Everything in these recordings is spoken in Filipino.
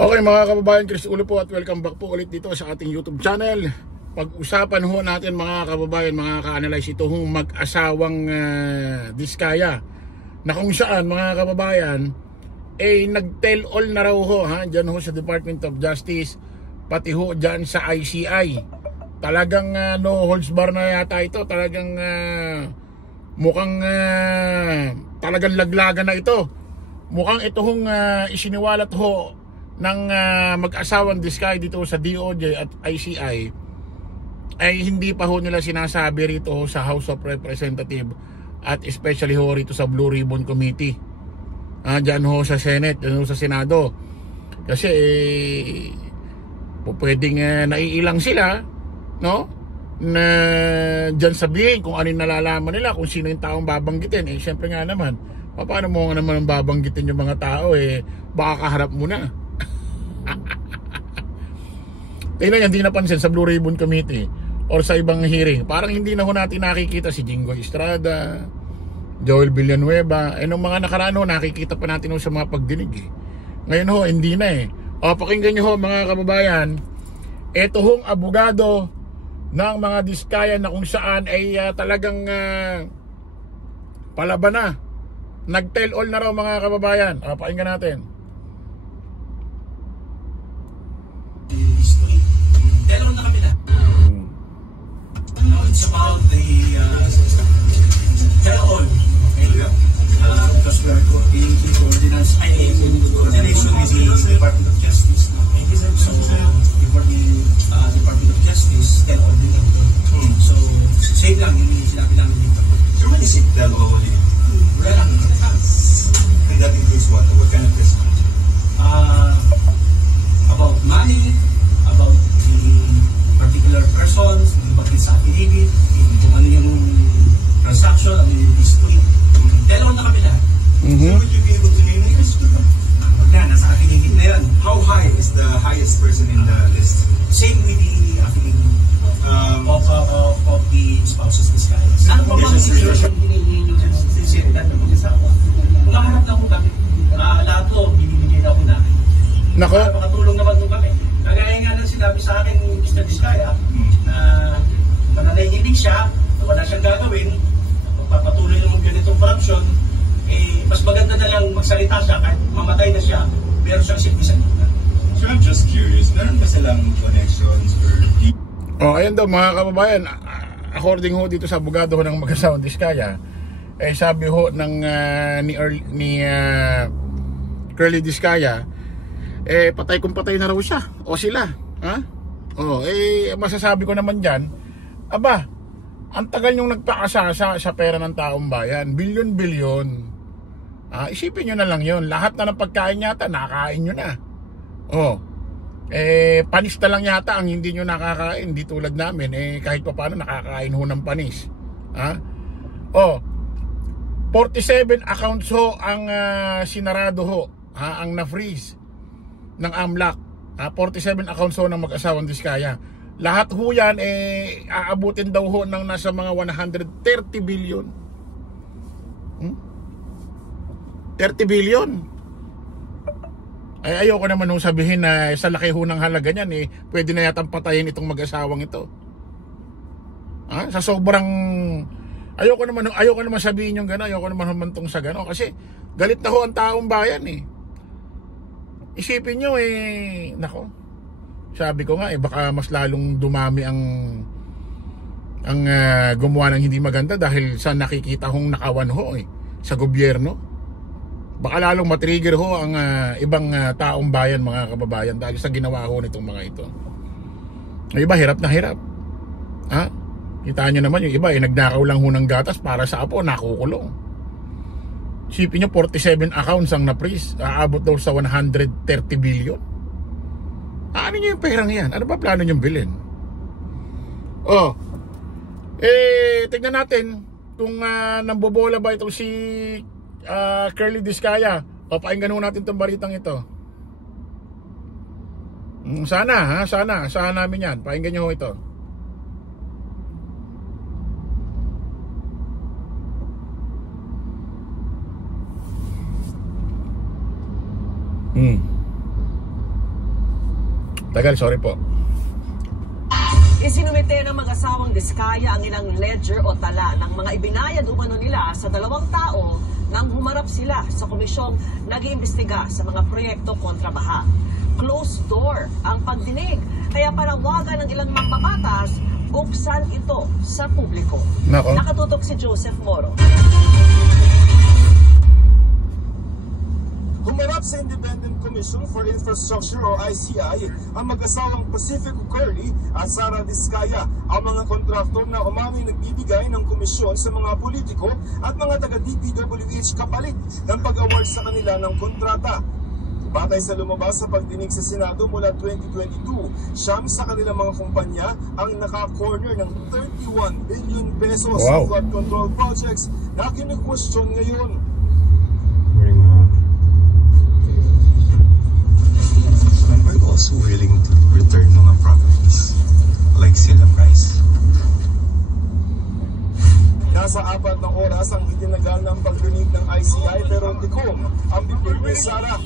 Okay mga kababayan, Chris Ulo po at welcome back po ulit dito sa ating YouTube channel. Pag-usapan ho natin mga kababayan, mga ka-analyze itong mag-asawang Diskaya na kung saan mga kababayan nag-tell all na raw ho dyan ho sa Department of Justice, pati ho dyan sa ICI. Talagang no holds bar na yata ito. Talagang mukhang talagang laglagan na ito. Mukhang ito hong isiniwalat ho ng mag-asawang Diskaya dito sa DOJ at ICI ay hindi pa ho nila sinasabi rito ho sa House of Representatives at especially ho rito sa Blue Ribbon Committee, dyan ho sa Senate, dyan ho sa Senado. Kasi pwedeng naiilang sila, no, na dyan sabihin kung ano yung nalalaman nila, kung sino yung taong babanggitin. Syempre nga naman, paano mo nga naman babanggitin yung mga tao, baka kaharap mo na. Tingnan yan, hindi napansin sa Blue Ribbon Committee or sa ibang hearing. Parang hindi na ho natin nakikita si Jinggoy Estrada, Joel Villanueva. Nung mga nakaraan ho, nakikita pa natin ho sa mga pagdinig. Ngayon ho, hindi na pakinggan nyo ho mga kababayan. Ito hong abogado ng mga Diskaya na kung saan ay talagang palaban na. Nag-tell all na raw mga kababayan. Pakinggan natin. Dalawa na kami na. It's about the tell-all. Because we are in coordination with the Department of Justice. So, Department of Justice, tell-all din. So, same lang yung sinabi namin dito. So, when is it tell-all? Wala lang. And that includes what? What kind of questions? About money, about the particular persons, bakit sa affidavit, kung ano yung transaction, ano yung history. Dalawa na kami lahat. So would you be able to name names? Na, nasa affidavit na yan. How high is the highest person in the list? Same with the affidavit of the spouses Diskaya. Ano pa bang situation hinihingi yung sinceridad ng mag-asawa? Kung nakaharap na po kami, lahat to, binibigay na po namin. Nako. Makatulong naman po kami. Kagaya nga nang sinabi sa akin Mr. Diskaya na mananahimik siya, wala siyang gagawin, papatuloy naman ganitong corruption, mas maganda na lang magsalita siya kahit mamatay na siya, pero siyang silbisan. So I'm just curious, meron ba silang connections or... Ayan daw mga kababayan, according ho dito sa abogado ng mag-asawang Diskaya, sabi ho ng ni Curly Diskaya, patay kung patay na raw siya o sila, masasabi ko naman dyan, ang tagal yung nagpakasasa sa pera ng taong bayan, bilyon-bilyon. Isipin nyo na lang yon, lahat na ng pagkain yata nakakain nyo na. Panis na lang yata ang hindi nyo nakakain, di tulad namin, kahit pa paano nakakain ho ng panis. 47 accounts ho ang sinarado ho, ang na-freeze ng AMLAC. 47 accounts ho ng mag-asawang Diskaya. Lahat ho yan aabutin daw ho ng nasa mga 130 billion. 30 billion. Ayoko naman ho sabihin na sa laki ho ng halaga niyan pwede na yatang patayin itong mag-asawang ito. Sa sobrang ayoko naman sabihin yung gano'n, ayoko naman humantong sa gano'n kasi galit na ho ang taong bayan Isipin nyo nako. Sabi ko nga baka mas lalong dumami ang gumawa ng hindi maganda dahil sa nakikita hong nakawan ho sa gobyerno. Baka lalong matrigger ho ang ibang taong bayan mga kababayan dahil sa ginawa ho nitong mga ito. Yung iba hirap na hirap. Kita nyo naman yung iba nagnakaw lang ho ng gatas para sa apo, nakukulong. Isipin nyo 47 accounts ang na-freeze, aabot daw sa 130 billion. Ano nyo yung perang yan? Ano ba plano nyong bilhin? Tignan natin kung nambobola ba itong si Curly Diskaya. Pakinggan ho natin itong balitang ito. Sana namin yan. Pakinggan nyo ho ito. Tagal, sorry po. Isinumite ng mag-asawang Diskaya ang ilang ledger o tala ng mga ibinayad umano nila sa 2 tao nang humarap sila sa komisyong nag-iimbestiga sa mga proyekto kontra baha. Closed door ang pagdinig, kaya panawagan ng ilang mambabatas, buksan ito sa publiko. Nako. Nakatutok si Joseph Moro. Humarap sa Independent Commission for Infrastructure o ICI ang mag-asawang Pacifico Curly at Sara Diskaya, ang mga kontraktor na umano'y nagbibigay ng komisyon sa mga politiko at mga taga-DPWH kapalit ng pag-award sa kanila ng kontrata. Batay sa lumabas sa pagdinig sa Senado mula 2022, siyam sa kanilang mga kumpanya ang naka-corner ng 31 billion pesos sa flood control projects na kinu-question ngayon. We're also willing to return mga properties like Silla Price. Nasa 4 na oras ang itinagal ng pagdinig ng ICI pero tikom ang bibig ni Sara.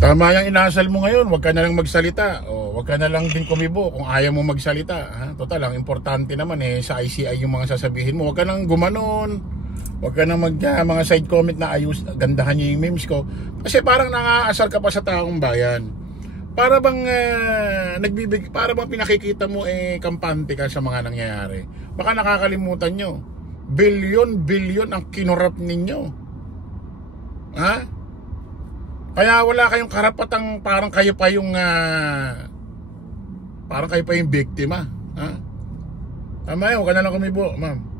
Tama yung inasal mo ngayon, huwag ka na lang magsalita. O, huwag ka na lang din kumibo kung ayaw mo magsalita. Ha? Total, ang importante naman sa ICI yung mga sasabihin mo. Huwag ka nang gumanon. Huwag ka nang mga side comment na ayos, gandahan niyo yung memes ko. Kasi parang nangaasar ka pa sa taong bayan. Para bang para bang pinakikita mo kampante ka sa mga nangyayari. Baka nakakalimutan nyo. Bilyon ang kinurap ninyo. Ha? Kaya wala kayong karapatang parang kayo pa yung biktima. Ha? Tama yun, huwag ka na lang kumibo, ma'am.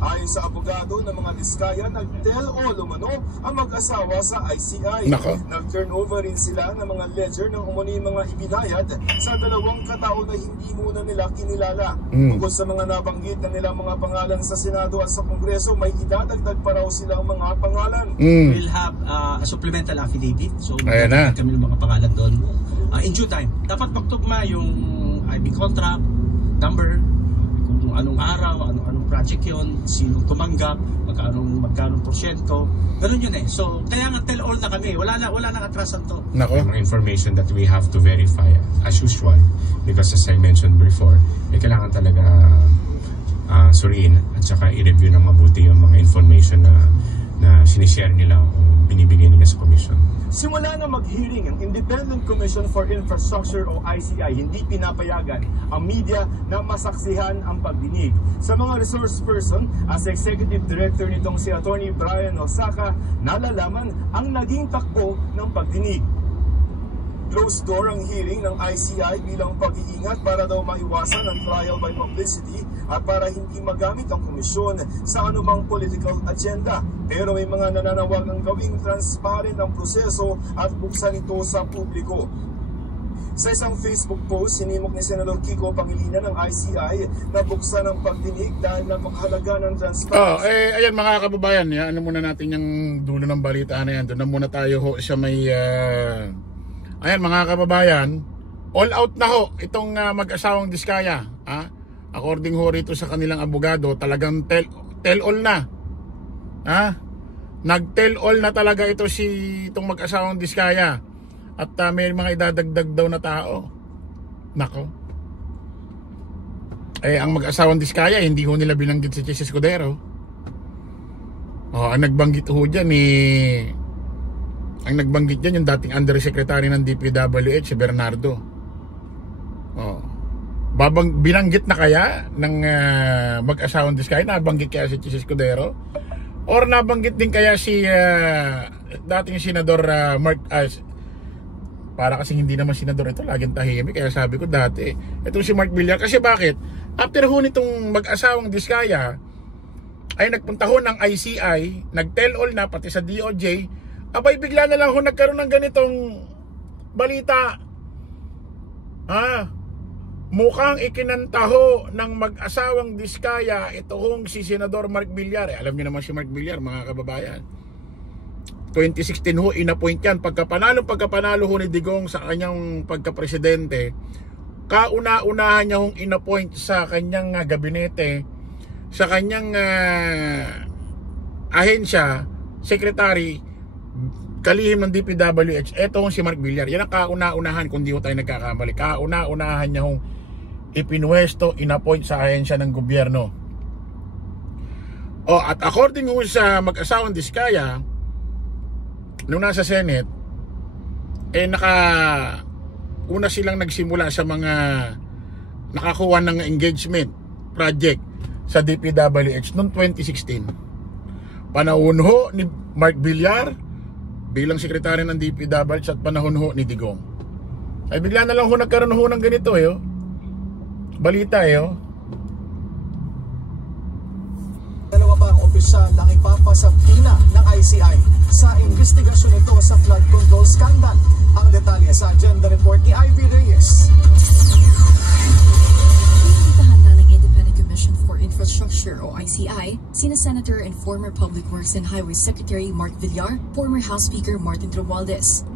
Ayon sa abogado ng mga Diskaya, nag-tell-all umano ang mag-asawa sa ICI. Nako. Nag-turnover rin sila ng mga ledger ng umano'y mga ibinayad sa 2 katao na hindi muna nila kinilala. Bukod sa mga nabanggit na nilang mga pangalan sa Senado at sa Kongreso, may idadagdag pa raw silang mga pangalan. We'll have a supplemental affidavit. So, magdadagdag kami ng mga pangalan doon. In due time, dapat magtugma yung IB contract, number, kung anong araw, anong project yun, sino tumanggap, magkano porsyento, ganun yun So, kaya nga tell all na kami, wala nang atrasan to. Nako. Mga information that we have to verify as usual because as I mentioned before, kailangan talaga suriin at saka i-review ng mabuti yung mga information na sinishare nila o binibigay nila sa commission. Simula na mag-hearing ang Independent Commission for Infrastructure o ICI, hindi pinapayagan ang media na masaksihan ang pagdinig. Sa mga resource person, as Executive Director nitong si Attorney Brian Osaka, nalalaman ang naging takbo ng pagdinig. Closed door ang hearing ng ICI bilang pag-iingat para daw maiwasan ang trial by publicity at para hindi magamit ang komisyon sa anumang political agenda. Pero may mga nananawagang gawing transparent ang proseso at buksan ito sa publiko. Sa isang Facebook post, sinimok ni Senador Kiko Pangilinan ng ICI na buksan ang pagdinig dahil napakahalaga ng transparency. Ayan mga kababayan, ano muna natin yung dulo ng balita na yan. Doon na muna tayo sa may... Ayan mga kababayan, all out na itong mag-asawang Diskaya. According rito sa kanilang abogado, talagang tell all na. Nag-tell all na talaga itong mag-asawang Diskaya. At may mga idadagdag daw na tao. Nako. Ang mag-asawang Diskaya, hindi nila binanggit si Chis Escudero. Ang nagbanggit dyan ang nagbanggit dyan yung dating undersecretary ng DPWH, si Bernardo. Binanggit na kaya ng mag-asawang Diskaya, nabanggit kaya si Chis Escudero? Or nabanggit din kaya si dating senador Mark, para kasi hindi naman senador ito, laging tahimik, kaya sabi ko dati, itong si Mark Villar. Kasi bakit? After nitong mag-asawang Diskaya, ay nagpunta ng ICI, nag-tell all na, pati sa DOJ, abay bigla na lang nagkaroon ng ganitong balita. Mukhang ikinantaho ng mag-asawang Diskaya itong si Senador Mark Villar. Alam niyo naman si Mark Villar, mga kababayan. 2016 inappoint yan. Pagkapanalo ni Digong sa kanyang pagkapresidente, kauna-unahan niya hong inappoint sa kanyang gabinete, sa kanyang ahensya, secretary, kalihim ng DPWH, eto hong si Mark Villar. Yan ang kauna-unahan, kung di ho tayo nagkakamali. Kauna-unahan niya hong ipinwesto, inappoint sa ahensya ng gobyerno. At according ho sa mag-asawang Diskaya, nung nasa Senate, una silang nagsimula sa mga nakakuha ng engagement project sa DPWH noong 2016. Panahon ho ni Mark Villar bilang sekretary ng DPWH at panahon ho ni Digong. Ay bigla na lang ho nagkaroon ho ng ganito balita Dalawa pa ang opisyal ang ipapasapina ng ICI sa investigasyon ito sa flood control scandal. Ang detalye sa agenda report ni Ivy Reyes. Pinagtahanda ng Independent Commission for Infrastructure o ICI, sina Senator and former Public Works and Highways Secretary Mark Villar, former House Speaker Martin Romualdez.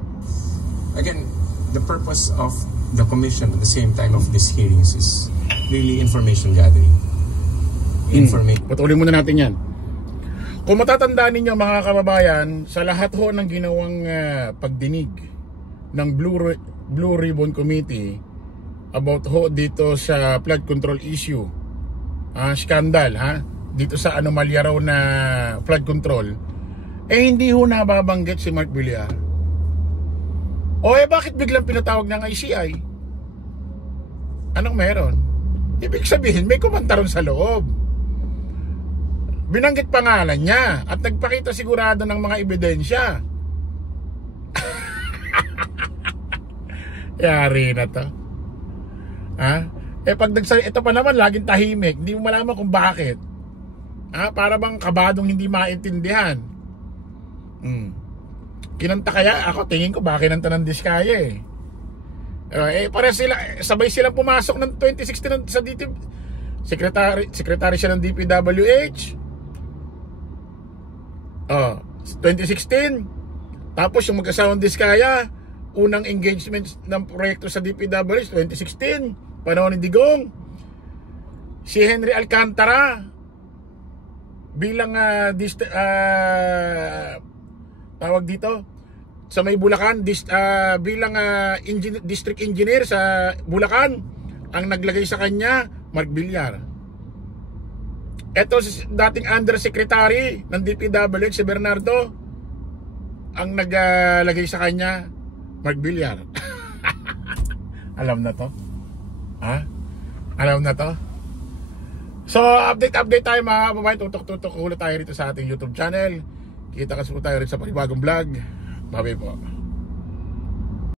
Again, the purpose of the commission at the same time of these hearings is really information gathering. Patuloy muna natin yan. Kung matatandaan ninyo mga kababayan, sa lahat ho ng ginawang pagdinig ng Blue Ribbon Committee about ho dito sa flood control issue, scandal dito sa anomalya raw na flood control, hindi ho nababanggit si Mark Villar. Bakit biglang pinatawag ng ICI? Anong meron? Ibig sabihin may kumantaron sa loob. Binanggit pangalan niya at nagpakita sigurado ng mga ebidensya. Yari na to. Pag ito pa naman laging tahimik, hindi mo malaman kung bakit. Para bang kabadong hindi maintindihan. Kinanta kaya? Ako tingin ko baka kinanta ng Diskaya para sila, sabay silang pumasok ng 2016 sa DP. Secretary siya ng DPWH. 2016. Tapos yung mag-asawang Diskaya, unang engagement ng proyekto sa DPWH 2016, panahon ni Digong. Si Henry Alcantara bilang tawag dito sa may Bulacan, bilang district engineer sa Bulacan, ang naglagay sa kanya Mark Villar. Ito dating undersecretary ng DPWH si Bernardo, ang naglagay sa kanya Mark Villar. Alam na to? Alam na to? So update tayo mga kababayan. Tutok-tutok ulit tayo rito sa ating YouTube channel. Kita kasi po tayo rin sa panibagong vlog. Bye-bye po.